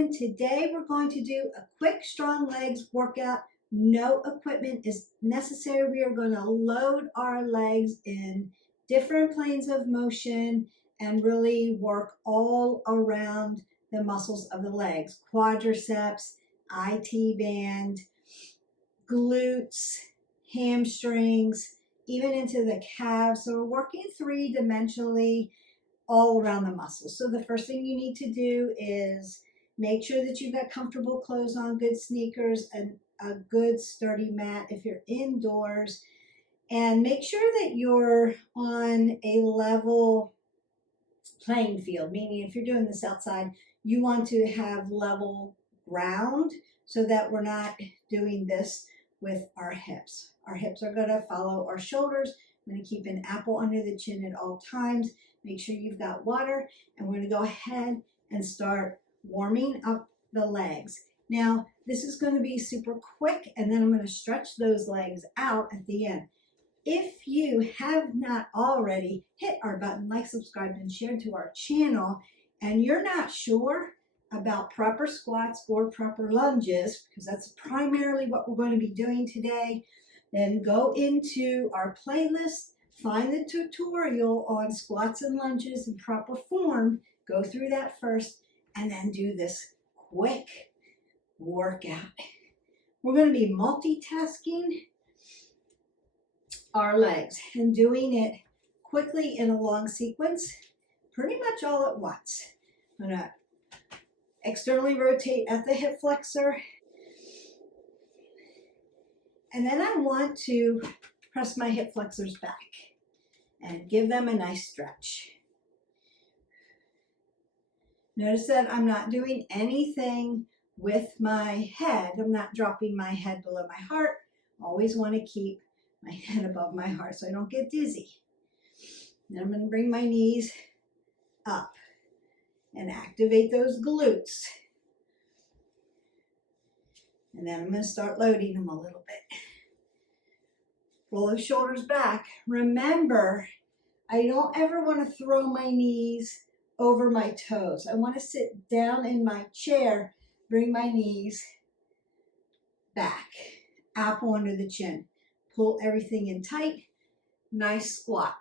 Jordan. Today we're going to do a quick strong legs workout. No equipment is necessary. We are going to load our legs in different planes of motion and really work all around the muscles of the legs. Quadriceps, IT band, glutes, hamstrings, even into the calves. So we're working three-dimensionally all around the muscles. So the first thing you need to do is make sure that you've got comfortable clothes on, good sneakers, and a good sturdy mat if you're indoors. And make sure that you're on a level playing field, meaning if you're doing this outside, you want to have level ground so that we're not doing this with our hips. Our hips are going to follow our shoulders. I'm going to keep an apple under the chin at all times. Make sure you've got water, and we're going to go ahead and start warming up the legs. Now, this is going to be super quick, and then I'm going to stretch those legs out at the end. If you have not already hit our button, like, subscribed, and shared to our channel, and you're not sure about proper squats or proper lunges, because that's primarily what we're going to be doing today, then go into our playlist, find the tutorial on squats and lunges in proper form, go through that first, and then do this quick workout. We're going to be multitasking our legs and doing it quickly in a long sequence, pretty much all at once. I'm going to externally rotate at the hip flexor, and then I want to press my hip flexors back and give them a nice stretch. Notice that I'm not doing anything with my head. I'm not dropping my head below my heart. Always want to keep my head above my heart so I don't get dizzy. Then I'm going to bring my knees up and activate those glutes. And then I'm going to start loading them a little bit. Roll those shoulders back. Remember, I don't ever want to throw my knees over my toes. I want to sit down in my chair, bring my knees back, apple under the chin. Pull everything in tight, nice squat.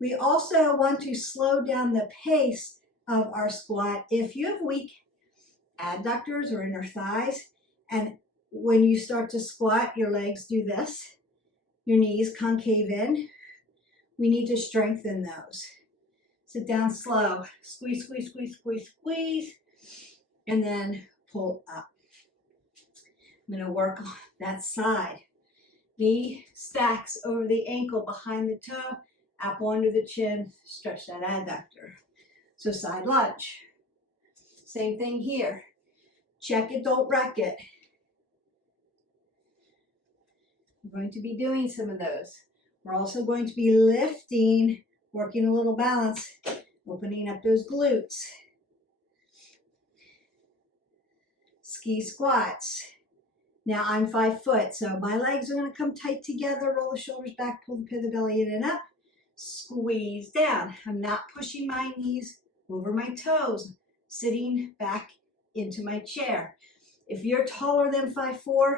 We also want to slow down the pace of our squat. If you have weak adductors or inner thighs, and when you start to squat, your legs do this, your knees concave in, we need to strengthen those. Sit down slow, squeeze, squeeze, squeeze, squeeze, squeeze, and then pull up. I'm going to work on that side. Knee stacks over the ankle behind the toe, apple under the chin, stretch that adductor. So side lunge. Same thing here. Check it, don't wreck it. We're going to be doing some of those. We're also going to be lifting, working a little balance, opening up those glutes. Ski squats. Now I'm 5 foot, so my legs are going to come tight together, roll the shoulders back, pull the pit of the belly in and up, squeeze down. I'm not pushing my knees over my toes, sitting back into my chair. If you're taller than 5'4", put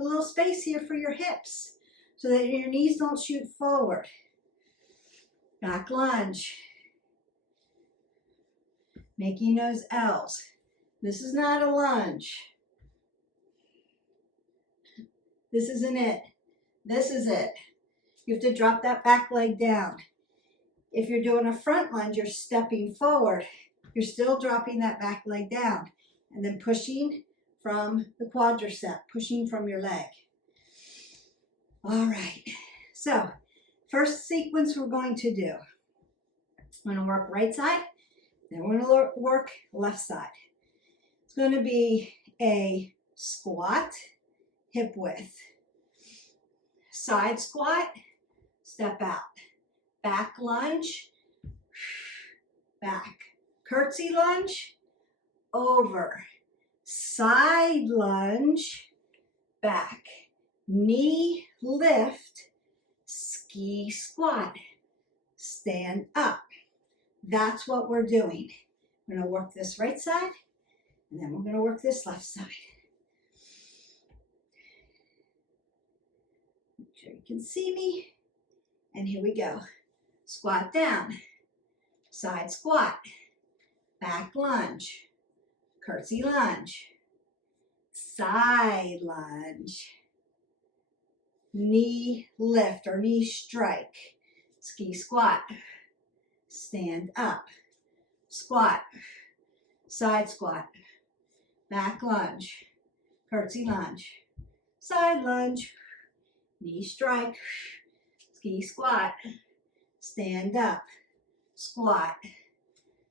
a little space here for your hips so that your knees don't shoot forward. Back lunge. Making those L's. This is not a lunge. This isn't it. This is it. You have to drop that back leg down. If you're doing a front lunge, you're stepping forward. You're still dropping that back leg down and then pushing from the quadricep, pushing from your leg. All right. So first sequence we're going to do. I'm going to work right side, then we're going to work left side. It's going to be a squat, hip width, side squat, step out, back lunge, back, curtsy lunge, over, side lunge, back, knee lift, ski squat, stand up. That's what we're doing. We're going to work this right side, And then we're going to work this left side. Make sure you can see me. And here we go. Squat down, side squat, back lunge, curtsy lunge, side lunge, knee lift or knee strike, ski squat, stand up, squat, side squat, back lunge, curtsy lunge, side lunge, knee strike, ski squat, stand up, squat,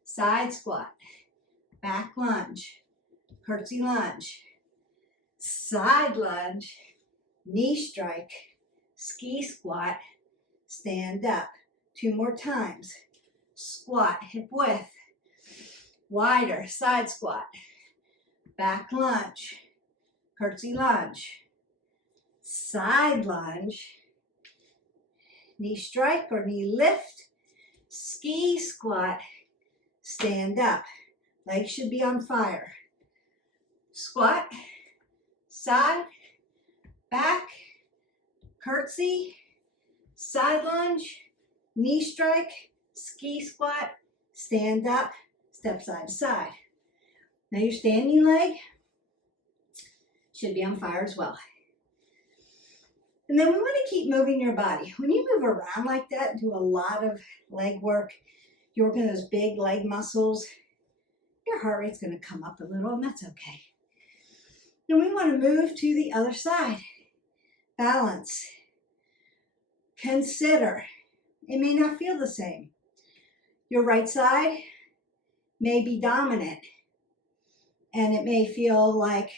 side squat, back lunge, curtsy lunge, side lunge, knee strike, ski squat, stand up. 2 more times. Squat, hip width, wider, side squat, back lunge, curtsy lunge, side lunge, knee strike or knee lift, ski squat, stand up. Legs should be on fire. Squat, side, back, curtsy, side lunge, knee strike, ski squat, stand up, step side to side. Now your standing leg should be on fire as well. And then we want to keep moving your body. When you move around like that, do a lot of leg work, you're working those big leg muscles, your heart rate's going to come up a little, and that's okay. Then we want to move to the other side. Balance. Consider. It may not feel the same. Your right side may be dominant, and it may feel like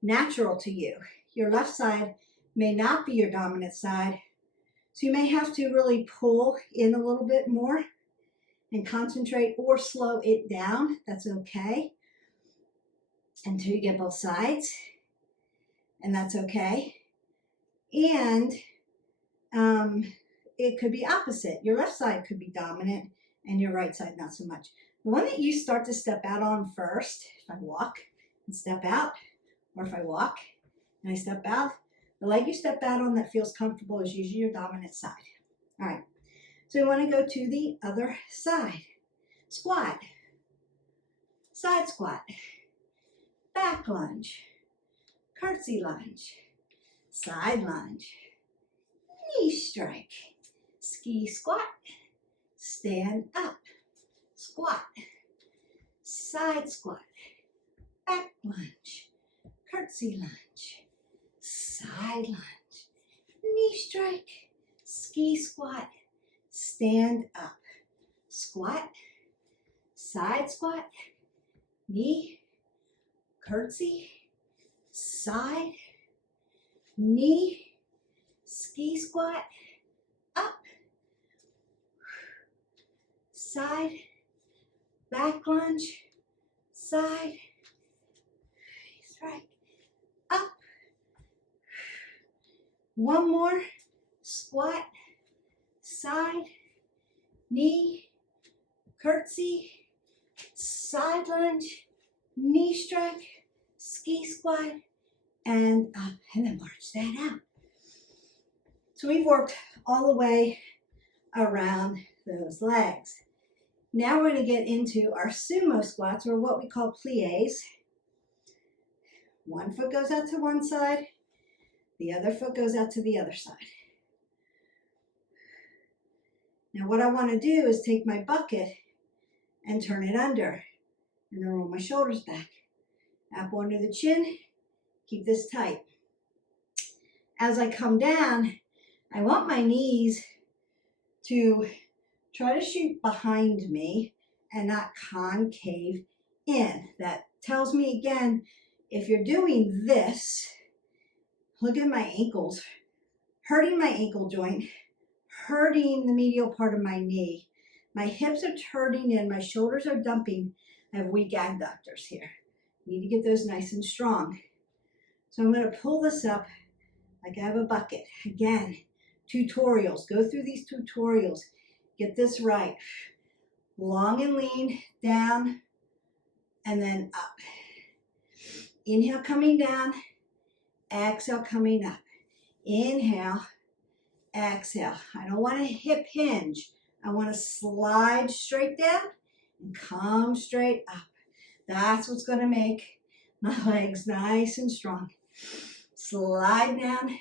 natural to you. Your left side may not be your dominant side, so you may have to really pull in a little bit more and concentrate or slow it down. That's okay until you get both sides, and that's okay. And it could be opposite. Your left side could be dominant and your right side not so much. The one that you start to step out on first, if I walk and step out, or if I walk and I step out, the leg you step out on that feels comfortable is usually your dominant side. All right, so we want to go to the other side. Squat, side squat, back lunge, curtsy lunge, side lunge, knee strike, ski squat, stand up, squat, side squat, back lunge, curtsy lunge, side lunge, knee strike, ski squat, stand up, squat, side squat, knee, curtsy, side, knee, ski squat, up, side, back lunge, side, strike, up. One more, squat, side, knee, curtsy, side lunge, knee strike, ski squat, and up, and then march that out. So we've worked all the way around those legs. Now we're going to get into our sumo squats, or what we call plies. One foot goes out to one side, the other foot goes out to the other side. Now what I want to do is take my bucket and turn it under, and then roll my shoulders back. Apple under the chin, keep this tight. As I come down, I want my knees to try to shoot behind me and not concave in. That tells me again, if you're doing this, look at my ankles, hurting my ankle joint, hurting the medial part of my knee. My hips are turning in, my shoulders are dumping. I have weak adductors here. Need to get those nice and strong. So I'm going to pull this up like I have a bucket. Again, tutorials. Go through these tutorials. Get this right. Long and lean, down, and then up. Inhale, coming down. Exhale, coming up. Inhale, exhale. I don't want to hip hinge. I want to slide straight down and come straight up. That's what's going to make my legs nice and strong. Slide down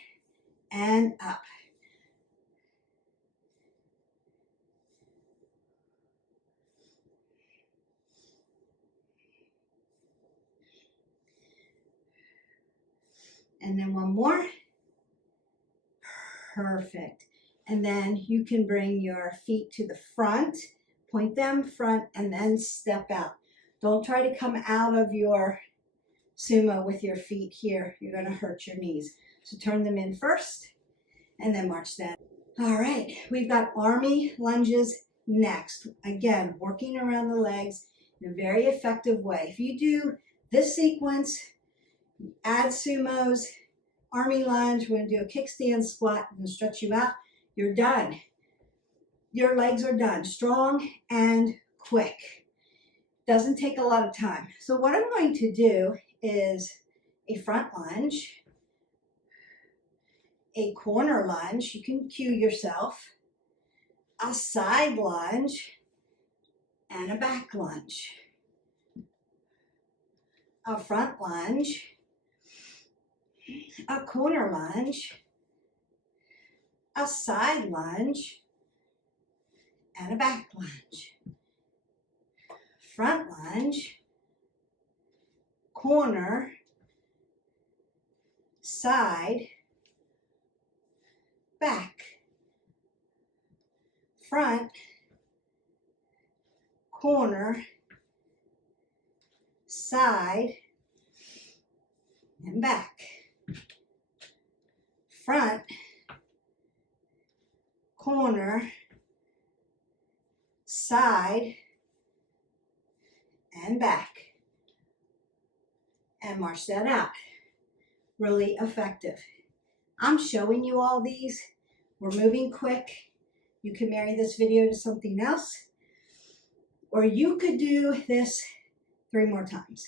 and up. And then one more. Perfect. And then you can bring your feet to the front, point them front, and then step out. Don't try to come out of your sumo with your feet here. You're going to hurt your knees. So turn them in first and then march that. All right, we've got army lunges next. Again, working around the legs in a very effective way. If you do this sequence, add sumos, army lunge, we're going to do a kickstand squat and stretch you out. You're done. Your legs are done. Strong and quick. Doesn't take a lot of time. So what I'm going to do is a front lunge, a corner lunge, you can cue yourself, a side lunge, and a back lunge. A front lunge, a corner lunge, a side lunge, and a back lunge. Front lunge, corner, side, back. Front, corner, side, and back. Front, corner, side, and back. And march that out. Really effective. I'm showing you all these. We're moving quick. You can marry this video to something else, or you could do this 3 more times.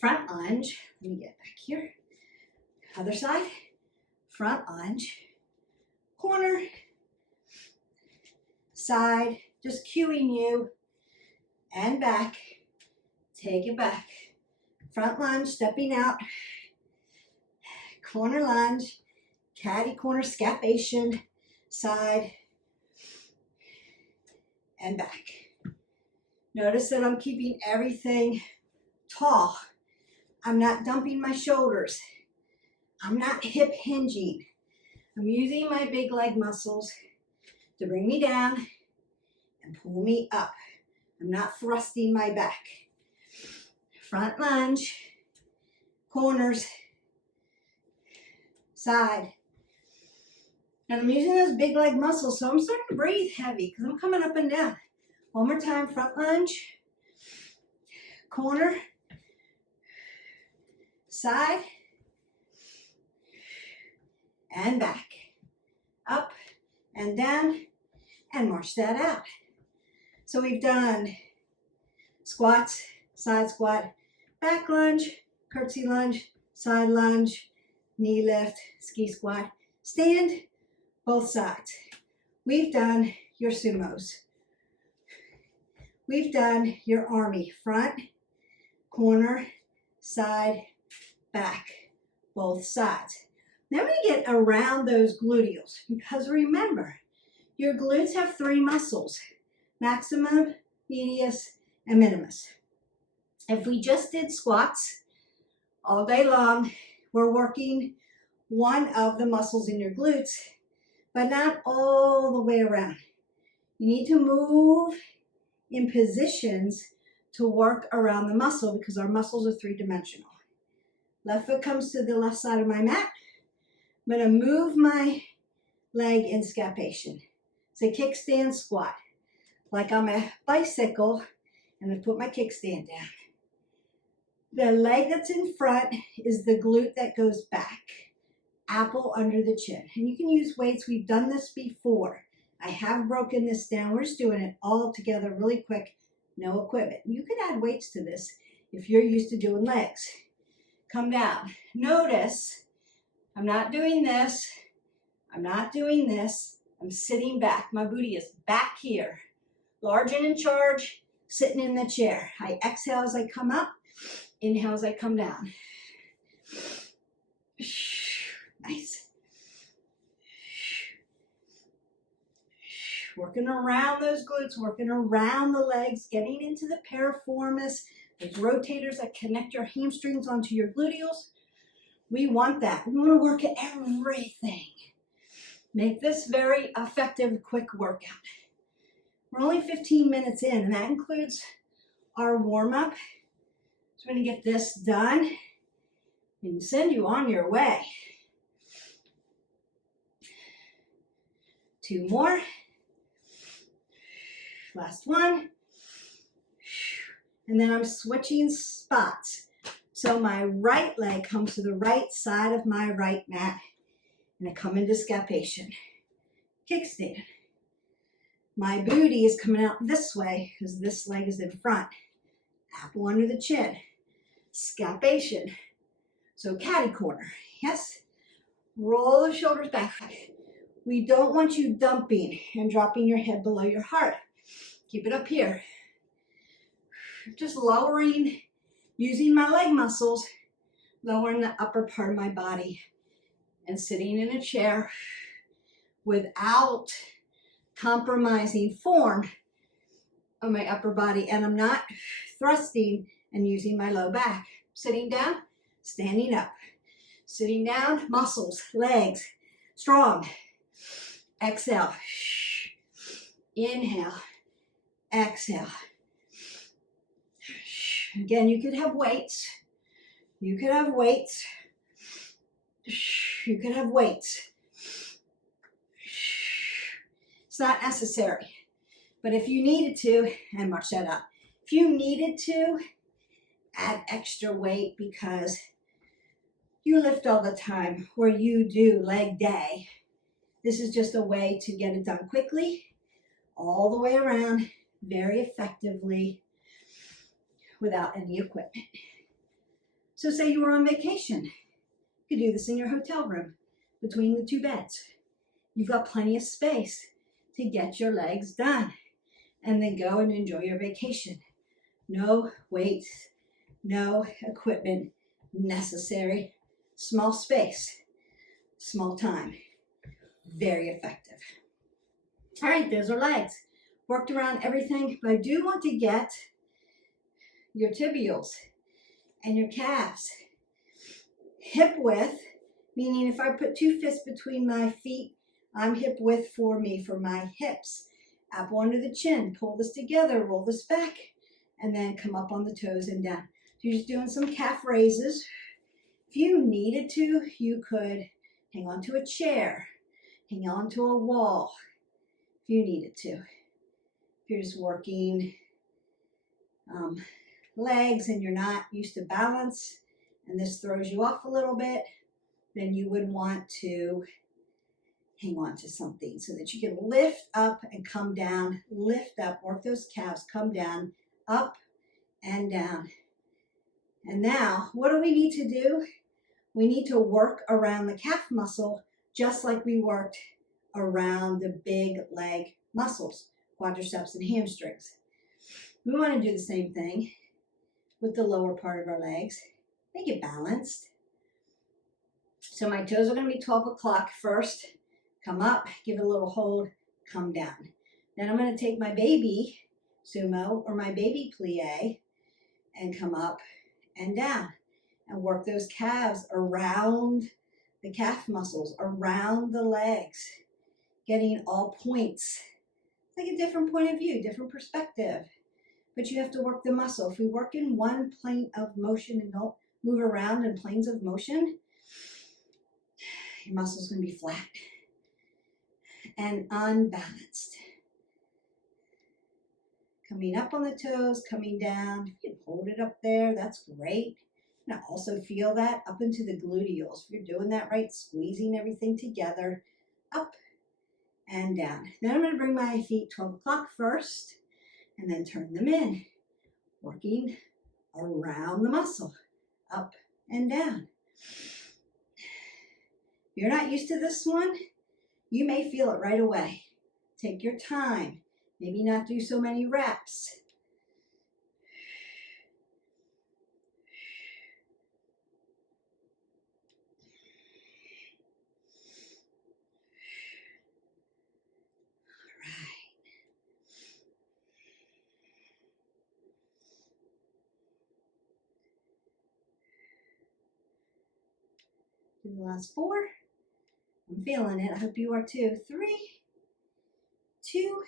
Front lunge. Let me get back here. Other side. Front lunge. Corner. Side. Just cueing you. And back. Take it back. Front lunge, stepping out. Corner lunge. Caddy corner scapation. Side. And back. Notice that I'm keeping everything tall. I'm not dumping my shoulders. I'm not hip hinging. I'm using my big leg muscles to bring me down and pull me up. I'm not thrusting my back. Front lunge, corners, side. And I'm using those big leg muscles, so I'm starting to breathe heavy because I'm coming up and down. One more time, front lunge, corner, side, and back. Up and down, and march that out. So we've done squats, side squat, back lunge, curtsy lunge, side lunge, knee lift, ski squat, stand, both sides. We've done your sumos. We've done your army, front, corner, side, back, both sides. Now we get around those gluteals, because remember, your glutes have 3 muscles, maximum, medius, and minimus. If we just did squats all day long, we're working one of the muscles in your glutes, but not all the way around. You need to move in positions to work around the muscle because our muscles are 3-dimensional. Left foot comes to the left side of my mat. I'm going to move my leg in scapation. It's a kickstand squat. Like I'm a bicycle, and I put my kickstand down. The leg that's in front is the glute that goes back. Apple under the chin. And you can use weights. We've done this before. I have broken this down. We're just doing it all together really quick. No equipment. You can add weights to this if you're used to doing legs. Come down. Notice I'm not doing this. I'm not doing this. I'm sitting back. My booty is back here. Large and in charge, sitting in the chair. I exhale as I come up. Inhale as I come down. Nice. Working around those glutes, working around the legs, getting into the piriformis, those rotators that connect your hamstrings onto your gluteals. We want that. We want to work at everything. Make this very effective, quick workout. We're only 15 minutes in, and that includes our warm-up. So we're going to get this done and send you on your way. 2 more. Last one. And then I'm switching spots. So my right leg comes to the right side of my right mat, and I come into scapation. Kickstand. My booty is coming out this way because this leg is in front. Apple under the chin. Scapation. So catty corner. Yes. Roll the shoulders back. We don't want you dumping and dropping your head below your heart. Keep it up here. Just lowering, using my leg muscles, lowering the upper part of my body and sitting in a chair without compromising form of my upper body. And I'm not thrusting and using my low back. Sitting down, standing up. Sitting down, muscles, legs, strong. Exhale. Inhale. Exhale. Again, you could have weights. You could have weights. You could have weights. It's not necessary. But if you needed to, and march that up. If you needed to, add extra weight because you lift all the time or you do leg day. This is just a way to get it done quickly, all the way around, very effectively, without any equipment. So say you were on vacation. You could do this in your hotel room between the 2 beds. You've got plenty of space to get your legs done and then go and enjoy your vacation. No weights, no equipment necessary. Small space, small time. Very effective. All right, those are legs. Worked around everything, but I do want to get your tibials and your calves hip width, meaning if I put 2 fists between my feet, I'm hip width for me, for my hips. Apple under the chin, pull this together, roll this back, and then come up on the toes and down. So you're just doing some calf raises. If you needed to, you could hang on to a chair, hang on to a wall, if you needed to. If you're just working legs and you're not used to balance and this throws you off a little bit, then you would want to hang on to something so that you can lift up and come down, lift up, work those calves, come down, up and down. And now, what do we need to do? We need to work around the calf muscle just like we worked around the big leg muscles, quadriceps and hamstrings. We want to do the same thing with the lower part of our legs. Make it balanced. So my toes are going to be 12 o'clock first. Come up, give it a little hold, come down. Then I'm going to take my baby sumo or my baby plie and come up and down and work those calves around the calf muscles, around the legs, getting all points. It's like a different point of view, different perspective. But you have to work the muscle. If we work in one plane of motion and don't move around in planes of motion, your muscle's going to be flat and unbalanced. Coming up on the toes, coming down. You can hold it up there. That's great. Now also feel that up into the gluteals. If you're doing that right, squeezing everything together, up and down. Then I'm going to bring my feet 12 o'clock first and then turn them in, working around the muscle, up and down. If you're not used to this one, you may feel it right away. Take your time. Maybe not do so many reps. Do the last 4. I'm feeling it. I hope you are too. 3, 2,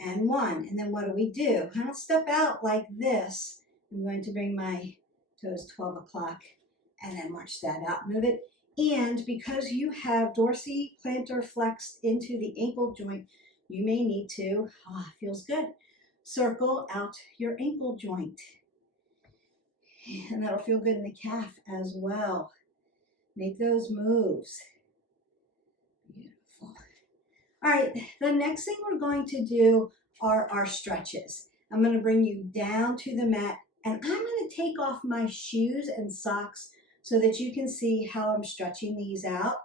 and 1. And then what do? I don't step out like this. I'm going to bring my toes 12 o'clock and then march that out. Move it. And because you have dorsiplantar flexed into the ankle joint, you may need to, feels good, circle out your ankle joint. And that'll feel good in the calf as well. Make those moves. Beautiful. All right, the next thing we're going to do are our stretches. I'm going to bring you down to the mat, and I'm going to take off my shoes and socks so that you can see how I'm stretching these out.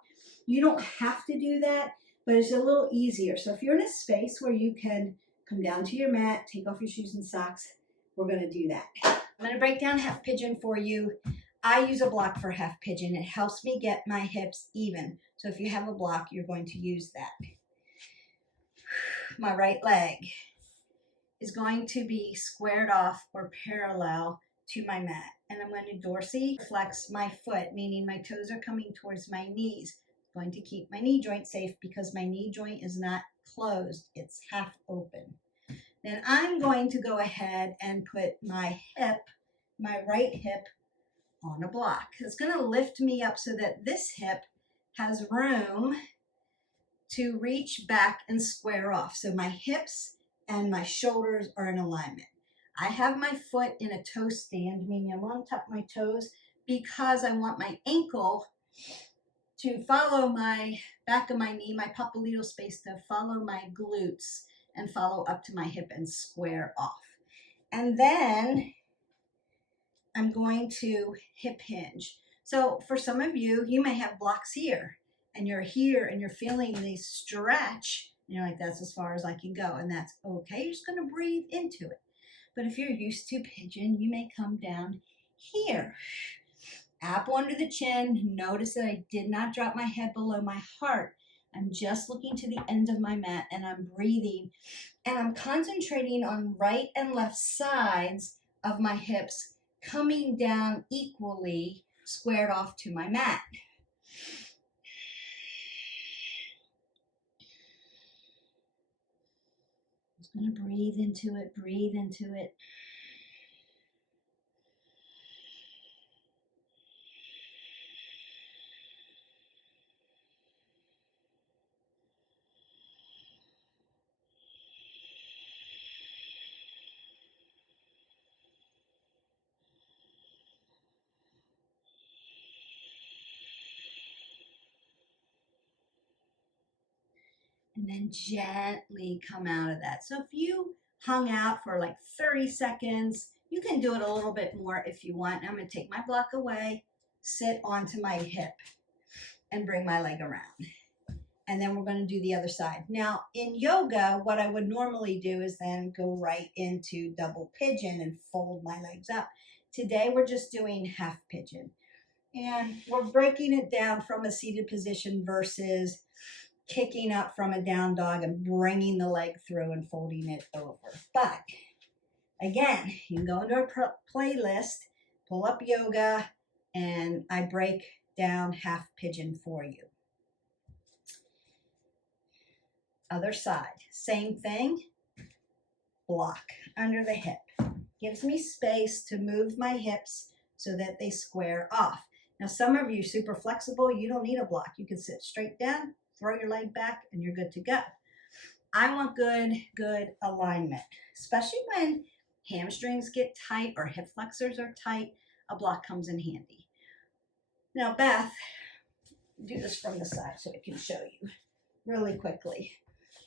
You don't have to do that, but it's a little easier. So if you're in a space where you can come down to your mat, take off your shoes and socks, we're going to do that. I'm going to break down half pigeon for you. I use a block for half pigeon. It helps me get my hips even. So if you have a block, you're going to use that. My right leg is going to be squared off or parallel to my mat. And I'm going to dorsiflex my foot, meaning my toes are coming towards my knees. I'm going to keep my knee joint safe because my knee joint is not closed. It's half open. Then I'm going to go ahead and put my hip, my right hip, on a block. It's going to lift me up so that this hip has room to reach back and square off. So my hips and my shoulders are in alignment. I have my foot in a toe stand, meaning I'm on top of my toes because I want my ankle to follow my back of my knee, my popliteal space to follow my glutes and follow up to my hip and square off. And then I'm going to hip hinge. So for some of you, you may have blocks here and you're feeling the stretch. And you're like, that's as far as I can go. And that's okay. You're just going to breathe into it. But if you're used to pigeon, you may come down here. Apple under the chin. Notice that I did not drop my head below my heart. I'm just looking to the end of my mat and I'm breathing. And I'm concentrating on right and left sides of my hips coming down equally, squared off to my mat. Just going to breathe into it, breathe into it. And then gently come out of that. So if you hung out for like 30 seconds, you can do it a little bit more if you want. I'm going to take my block away, sit onto my hip, and bring my leg around. And then we're going to do the other side. Now, in yoga, what I would normally do is then go right into double pigeon and fold my legs up. Today, we're just doing half pigeon. And we're breaking it down from a seated position versus kicking up from a down dog and bringing the leg through and folding it over. But again, you can go into a playlist, pull up yoga, and I break down half pigeon for you. Other side, same thing, block under the hip. Gives me space to move my hips so that they square off. Now, some of you super flexible, you don't need a block. You can sit straight down, throw your leg back, and you're good to go. I want good alignment, especially when hamstrings get tight or hip flexors are tight, a block comes in handy. Now, Beth, do this from the side so I can show you really quickly.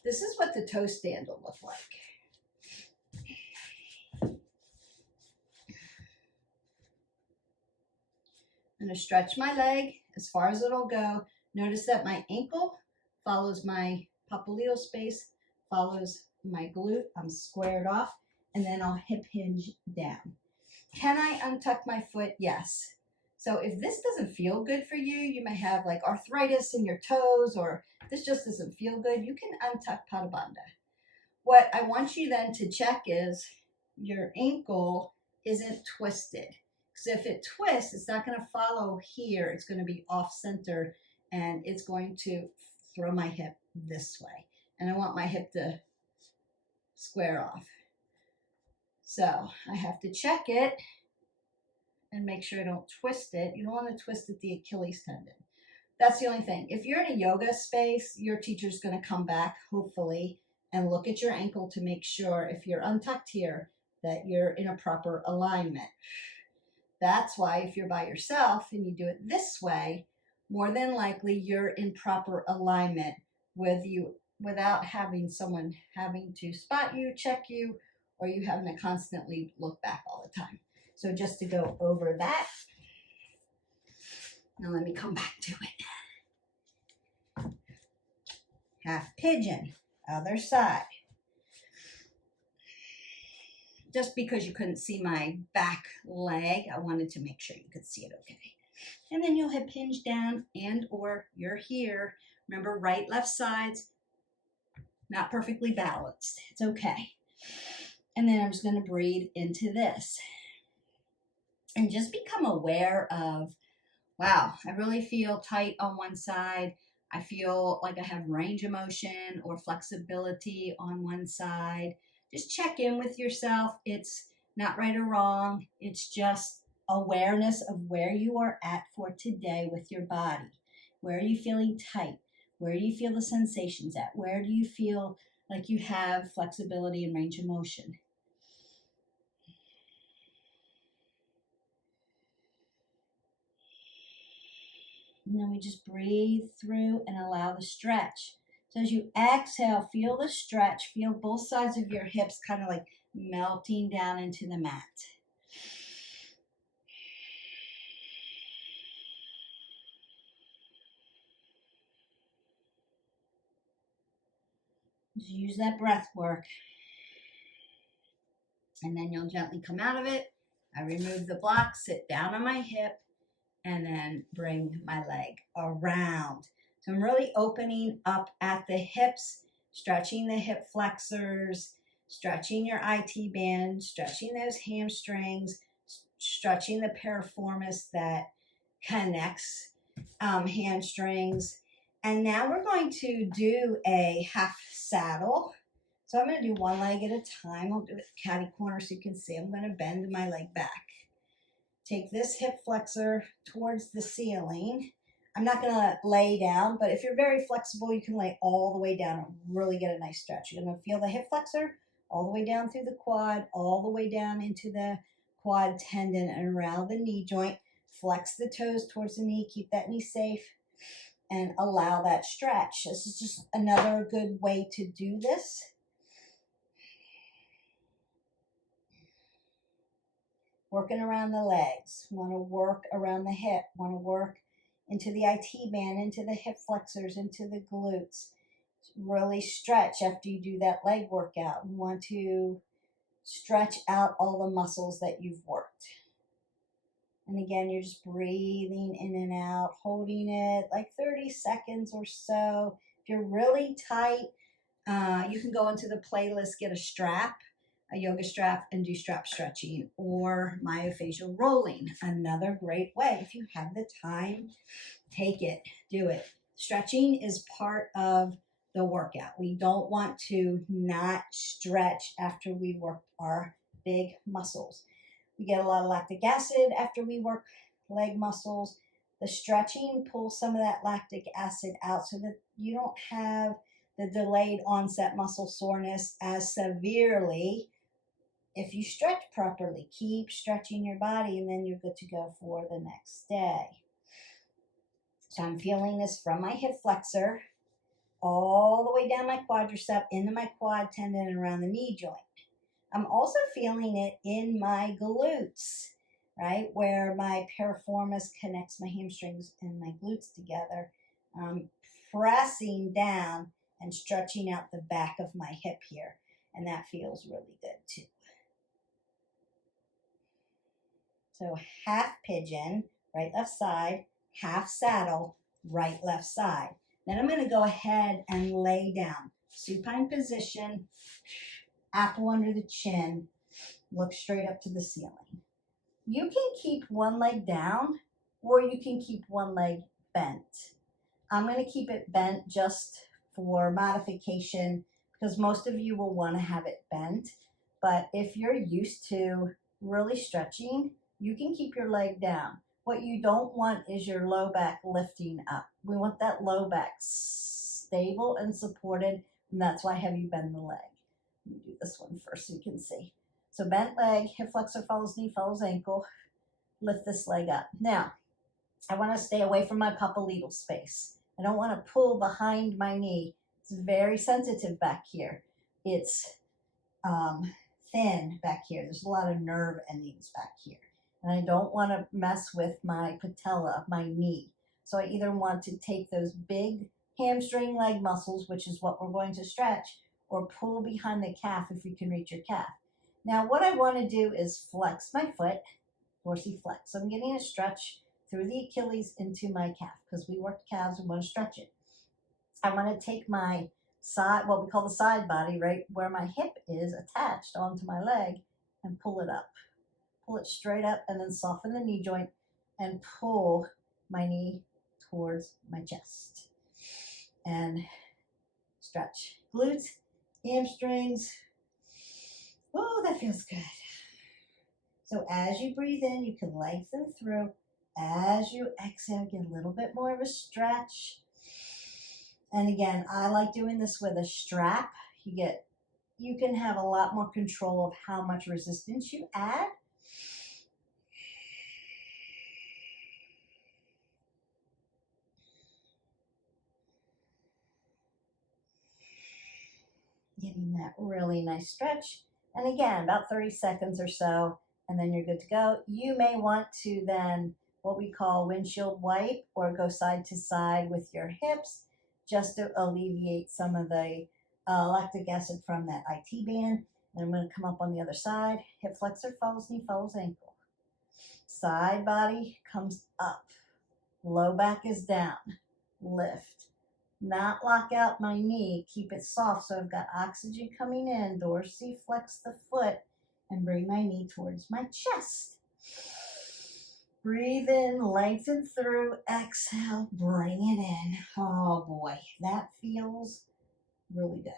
This is what the toe stand will look like. I'm going to stretch my leg as far as it'll go. Notice that my ankle follows my popliteal space, follows my glute. I'm squared off, and then I'll hip hinge down. Can I untuck my foot? Yes. So if this doesn't feel good for you, you may have like arthritis in your toes, or this just doesn't feel good, you can untuck Pada Bandha. What I want you then to check is your ankle isn't twisted. Because if it twists, it's not going to follow here. It's going to be off center, and it's going to throw my hip this way. And I want my hip to square off. So I have to check it and make sure I don't twist it. You don't want to twist at the Achilles tendon. That's the only thing. If you're in a yoga space, your teacher's going to come back, hopefully, and look at your ankle to make sure if you're untucked here, that you're in a proper alignment. That's why if you're by yourself and you do it this way, more than likely you're in proper alignment with you without having someone having to spot you, check you, or you having to constantly look back all the time. So just to go over that, now let me come back to it. Half pigeon, other side. Just because you couldn't see my back leg, I wanted to make sure you could see it okay. And then you'll hip hinge down, and or you're here. Remember, right, left sides, not perfectly balanced. It's okay. And then I'm just going to breathe into this. And just become aware of, wow, I really feel tight on one side. I feel like I have range of motion or flexibility on one side. Just check in with yourself. It's not right or wrong. It's just awareness of where you are at for today with your body. Where are you feeling tight? Where do you feel the sensations at? Where do you feel like you have flexibility and range of motion? And then we just breathe through and allow the stretch. So as you exhale, feel the stretch. Feel both sides of your hips kind of like melting down into the mat. Just use that breath work. And then you'll gently come out of it. I remove the block, sit down on my hip, and then bring my leg around. So I'm really opening up at the hips, stretching the hip flexors, stretching your IT band, stretching those hamstrings, stretching the piriformis that connects hamstrings. And now we're going to do a half saddle. So I'm going to do one leg at a time. I'll do it catty corner so you can see. I'm going to bend my leg back. Take this hip flexor towards the ceiling. I'm not going to lay down, but if you're very flexible, you can lay all the way down and really get a nice stretch. You're going to feel the hip flexor all the way down through the quad, all the way down into the quad tendon and around the knee joint. Flex the toes towards the knee. Keep that knee safe and allow that stretch. This is just another good way to do this. Working around the legs. Want to work around the hip. Want to work into the IT band, into the hip flexors, into the glutes. Really stretch after you do that leg workout. You want to stretch out all the muscles that you've worked. And again, you're just breathing in and out, holding it like 30 seconds or so. If you're really tight, you can go into the playlist, get a strap, a yoga strap, and do strap stretching or myofascial rolling. Another great way. If you have the time, take it, do it. Stretching is part of the workout. We don't want to not stretch after we work our big muscles. We get a lot of lactic acid after we work leg muscles. The stretching pulls some of that lactic acid out so that you don't have the delayed onset muscle soreness as severely if you stretch properly. Keep stretching your body and then you're good to go for the next day. So I'm feeling this from my hip flexor all the way down my quadricep into my quad tendon and around the knee joint. I'm also feeling it in my glutes. right? Where my piriformis connects my hamstrings and my glutes together. Pressing down and stretching out the back of my hip here. And that feels really good too. So half pigeon, right, left side, half saddle, right, left side. Then I'm going to go ahead and lay down. Supine position, apple under the chin, look straight up to the ceiling. You can keep one leg down or you can keep one leg bent. I'm going to keep it bent just for modification because most of you will want to have it bent. But if you're used to really stretching, you can keep your leg down. What you don't want is your low back lifting up. We want that low back stable and supported, and that's why I have you bend the leg. Let me do this one first so you can see. So bent leg, hip flexor follows knee, follows ankle. Lift this leg up. Now, I want to stay away from my papalidal space. I don't want to pull behind my knee. It's very sensitive back here. It's thin back here. There's a lot of nerve endings back here. And I don't want to mess with my patella, my knee. So I either want to take those big hamstring leg muscles, which is what we're going to stretch, or pull behind the calf if you can reach your calf. Now what I want to do is flex my foot, dorsiflex. So I'm getting a stretch through the Achilles into my calf because we work calves, we want to stretch it. I want to take my side, what we call the side body, right where my hip is attached onto my leg, and pull it up. Pull it straight up and then soften the knee joint and pull my knee towards my chest. And stretch glutes, hamstrings. Oh, that feels good. So as you breathe in, you can lengthen through. As you exhale, get a little bit more of a stretch. And again, I like doing this with a strap. You can have a lot more control of how much resistance you add. Getting that really nice stretch. And again, about 30 seconds or so, and then you're good to go. You may want to then, what we call windshield wipe, or go side to side with your hips, just to alleviate some of the lactic acid from that IT band. And I'm going to come up on the other side. Hip flexor follows knee, follows ankle. Side body comes up. Low back is down. Lift. Not lock out my knee. Keep it soft so I've got oxygen coming in. Dorsiflex the foot and bring my knee towards my chest. Breathe in, lengthen through, exhale, bring it in. Oh boy, that feels really good.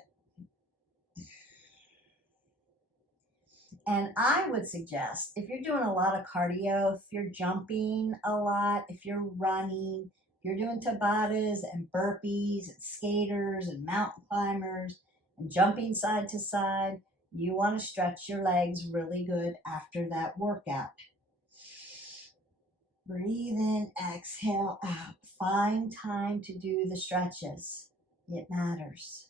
And I would suggest, if you're doing a lot of cardio, if you're jumping a lot, if you're running, if you're doing Tabatas and burpees and skaters and mountain climbers and jumping side to side, you want to stretch your legs really good after that workout. Breathe in, exhale out. Find time to do the stretches. It matters.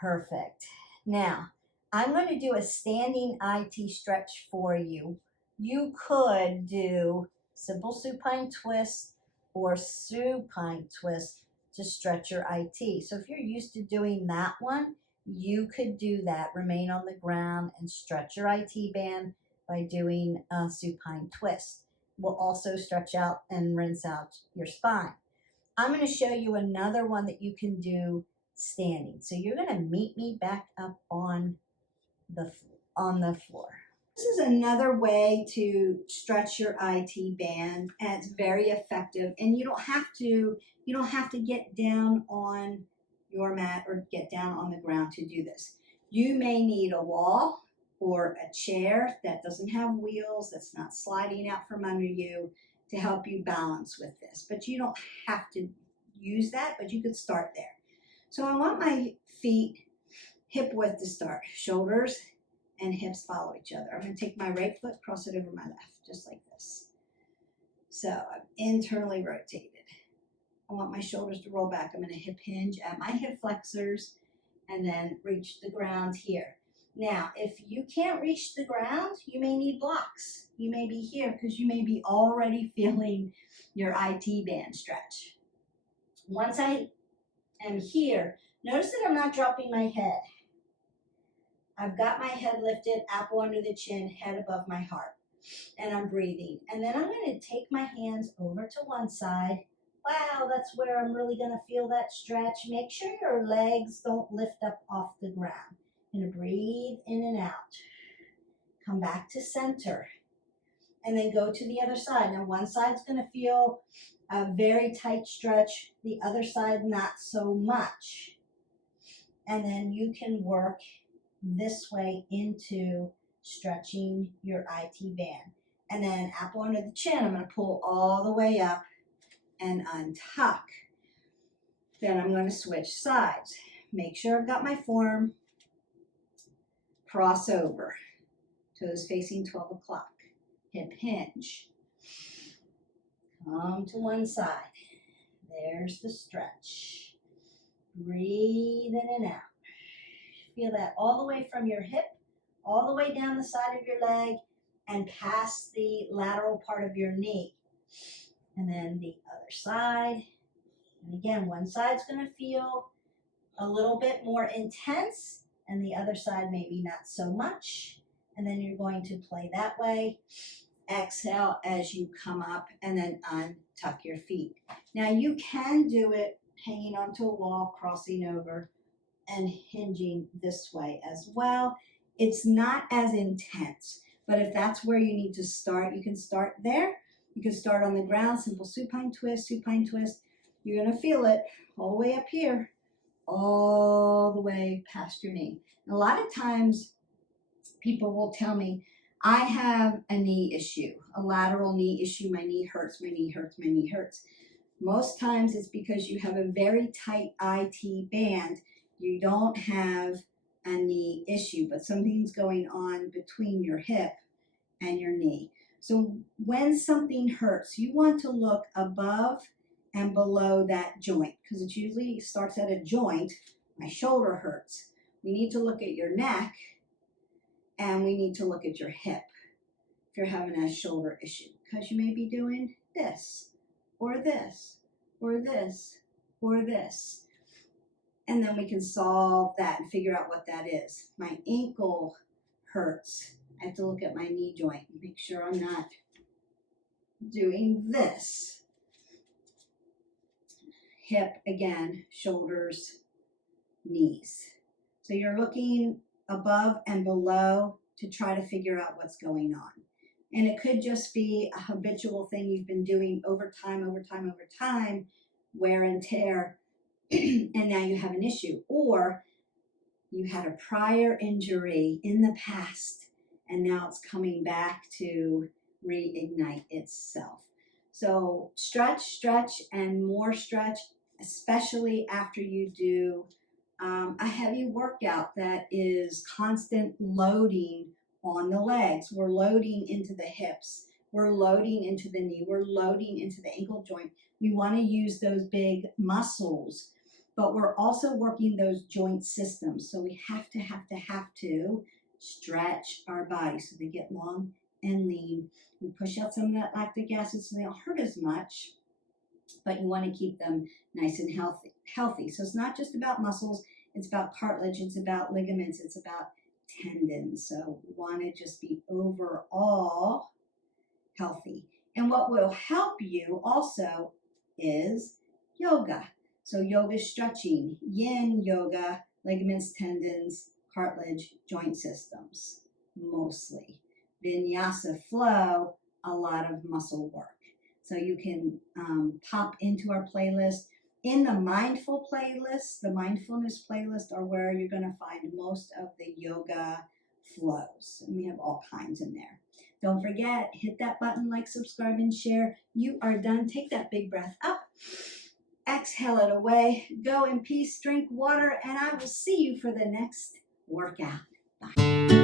Perfect. Now, I'm going to do a standing IT stretch for you. You could do simple supine twist or supine twist to stretch your IT. So if you're used to doing that one, you could do that. Remain on the ground and stretch your IT band by doing a supine twist. We'll also stretch out and rinse out your spine. I'm going to show you another one that you can do standing. So you're going to meet me back up on the floor. This is another way to stretch your IT band, and it's very effective. And you don't have to get down on your mat or get down on the ground to do this. You may need a wall or a chair that doesn't have wheels, that's not sliding out from under you, to help you balance with this. But you don't have to use that, but you could start there. So I want my feet hip width to start. Shoulders and hips follow each other. I'm going to take my right foot, cross it over my left, just like this. So I'm internally rotated. I want my shoulders to roll back. I'm going to hip hinge at my hip flexors and then reach the ground here. Now, if you can't reach the ground, you may need blocks. You may be here because you may be already feeling your IT band stretch. Once I am here, notice that I'm not dropping my head. I've got my head lifted, apple under the chin, head above my heart, and I'm breathing. And then I'm going to take my hands over to one side. Wow, that's where I'm really going to feel that stretch. Make sure your legs don't lift up off the ground. You're going to breathe in and out. Come back to center. And then go to the other side. Now, one side's going to feel a very tight stretch. The other side, not so much. And then you can work this way into stretching your IT band. And then apple under the chin, I'm going to pull all the way up and untuck. Then I'm going to switch sides. Make sure I've got my form. Cross over. Toes facing 12 o'clock. Hip hinge. Come to one side. There's the stretch. Breathe in and out. Feel that all the way from your hip, all the way down the side of your leg, and past the lateral part of your knee. And then the other side. And again, one side's going to feel a little bit more intense, and the other side maybe not so much. And then you're going to play that way. Exhale as you come up, and then untuck your feet. Now you can do it hanging onto a wall, crossing over, and hinging this way as well. It's not as intense, but if that's where you need to start, you can start there. You can start on the ground, simple supine twist, supine twist. You're going to feel it all the way up here, all the way past your knee. And a lot of times people will tell me, I have a knee issue, a lateral knee issue. My knee hurts, my knee hurts, my knee hurts. Most times it's because you have a very tight IT band. You don't have a knee issue, but something's going on between your hip and your knee. So when something hurts, you want to look above and below that joint, because it usually starts at a joint. My shoulder hurts. We need to look at your neck, and we need to look at your hip if you're having a shoulder issue, because you may be doing this, or this, or this, or this. And then we can solve that and figure out what that is. My ankle hurts. I have to look at my knee joint and make sure I'm not doing this. Hip, again, shoulders, knees. So you're looking above and below to try to figure out what's going on. And it could just be a habitual thing you've been doing over time, wear and tear, and now you have an issue. Or you had a prior injury in the past, and now it's coming back to reignite itself. So stretch, and more stretch, especially after you do a heavy workout that is constant loading on the legs. We're loading into the hips. We're loading into the knee. We're loading into the ankle joint. We want to use those big muscles, but we're also working those joint systems. So we have to stretch our body so they get long and lean. We push out some of that lactic acid so they don't hurt as much, but you want to keep them nice and healthy. So it's not just about muscles, it's about cartilage, it's about ligaments, it's about tendons. So we want to just be overall healthy. And what will help you also is yoga. So yoga stretching, yin yoga, ligaments, tendons, cartilage, joint systems, mostly. Vinyasa flow, a lot of muscle work. So you can pop into our playlist. In the mindful playlist, the mindfulness playlist are where you're going to find most of the yoga flows. And we have all kinds in there. Don't forget, hit that button, like, subscribe, and share. You are done. Take that big breath up. Exhale it away. Go in peace, drink water, and I will see you for the next workout. Bye.